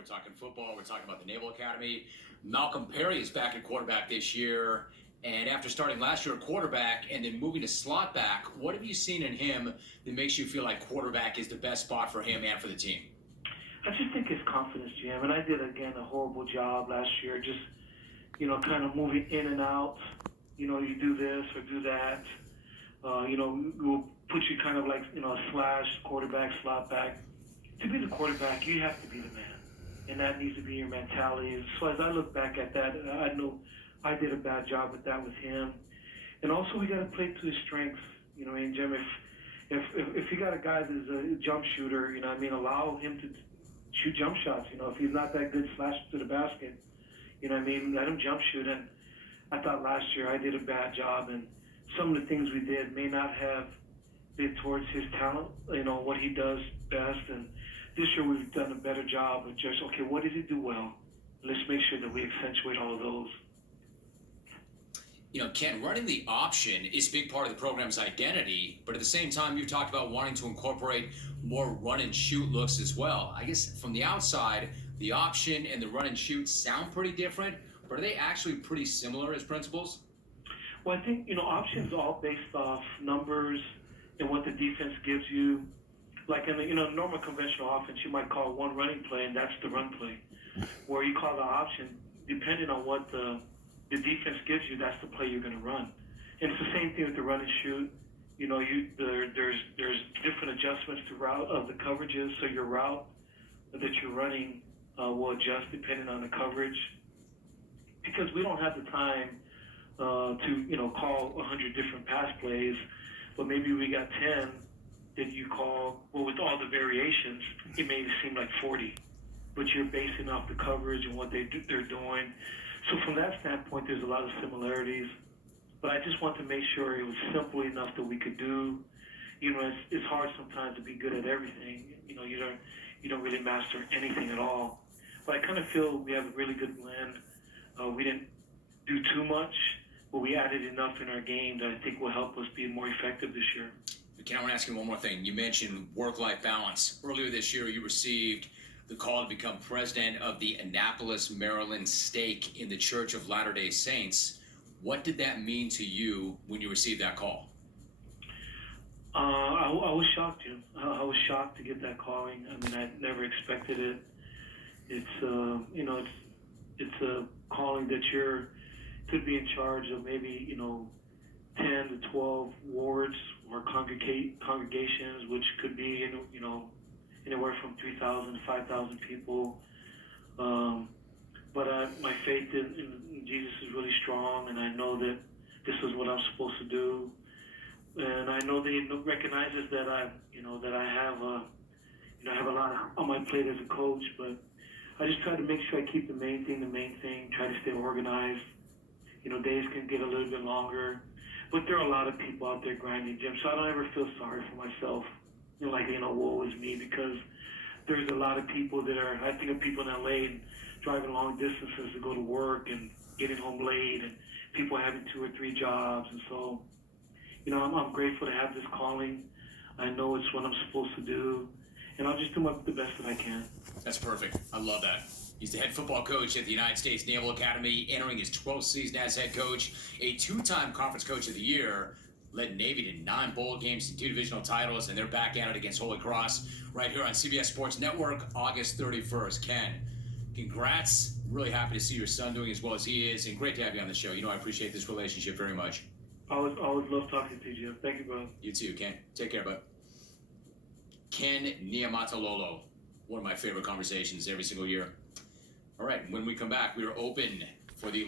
We're talking football. We're talking about the Naval Academy. Malcolm Perry is back at quarterback this year. And after starting last year at quarterback and then moving to slot back, what have you seen in him that makes you feel like quarterback is the best spot for him and for the team? I just think his confidence, Jim. And I did, again, a horrible job last year, just, kind of moving in and out. You do this or do that. We'll put you kind of like, slash quarterback, slot back. To be the quarterback, you have to be the man. And that needs to be your mentality. So as I look back at that, I know I did a bad job with that with him. And also we got to play to his strengths. And Jim, if you got a guy that's a jump shooter, allow him to shoot jump shots. If he's not that good slash to the basket, let him jump shoot. And I thought last year I did a bad job, and some of the things we did may not have been towards his talent, what he does best. And this year we've done a better job of just, okay, what does he do well? Let's make sure that we accentuate all of those. Ken, running the option is a big part of the program's identity, but at the same time, you've talked about wanting to incorporate more run and shoot looks as well. I guess from the outside, the option and the run and shoot sound pretty different, but are they actually pretty similar as principles? Well, I think, options all based off numbers and what the defense gives you. Like in a normal conventional offense, you might call one running play, and that's the run play. Where you call the option, depending on what the defense gives you, that's the play you're going to run. And it's the same thing with the run and shoot. There's different adjustments to route of the coverages, so your route that you're running will adjust depending on the coverage. Because we don't have the time to call 100 different pass plays, but maybe we got 10 that you call. Well, with all the variations, it may seem like 40, but you're basing off the coverage and what they're doing. So from that standpoint, there's a lot of similarities, but I just want to make sure it was simple enough that we could do. It's hard sometimes to be good at everything. You don't really master anything at all. But I kind of feel we have a really good blend. We didn't do too much, but we added enough in our game that I think will help us be more effective this year. Ken, I want to ask you one more thing. You mentioned work-life balance. Earlier this year, you received the call to become president of the Annapolis, Maryland stake in the Church of Latter-day Saints. What did that mean to you when you received that call? I was shocked, Jim. I was shocked to get that calling. I never expected it. It's a calling that you could be in charge of maybe 10 to 12 wards or congregations, which could be anywhere from 3,000 to 5,000 people. But my faith in Jesus is really strong, and I know that this is what I'm supposed to do. And I know that He recognizes that I have a lot on my plate as a coach, but I just try to make sure I keep the main thing, try to stay organized. Days can get a little bit longer, but there are a lot of people out there grinding, Jim, so I don't ever feel sorry for myself. Woe is me, because there's a lot of people I think of people in LA and driving long distances to go to work and getting home late, and people having 2 or 3 jobs. And so, I'm grateful to have this calling. I know it's what I'm supposed to do, and I'll just do the best that I can. That's perfect. I love that. He's the head football coach at the United States Naval Academy, entering his 12th season as head coach, a 2-time Conference Coach of the Year, led Navy to 9 bowl games and 2 divisional titles, and they're back at it against Holy Cross right here on CBS Sports Network, August 31st. Ken, congrats. Really happy to see your son doing as well as he is, and great to have you on the show. I appreciate this relationship very much. I always love talking to you, Jim. Thank you, bro. You too, Ken. Take care, bud. Ken Niumatalolo, one of my favorite conversations every single year. All right, when we come back, we are open for the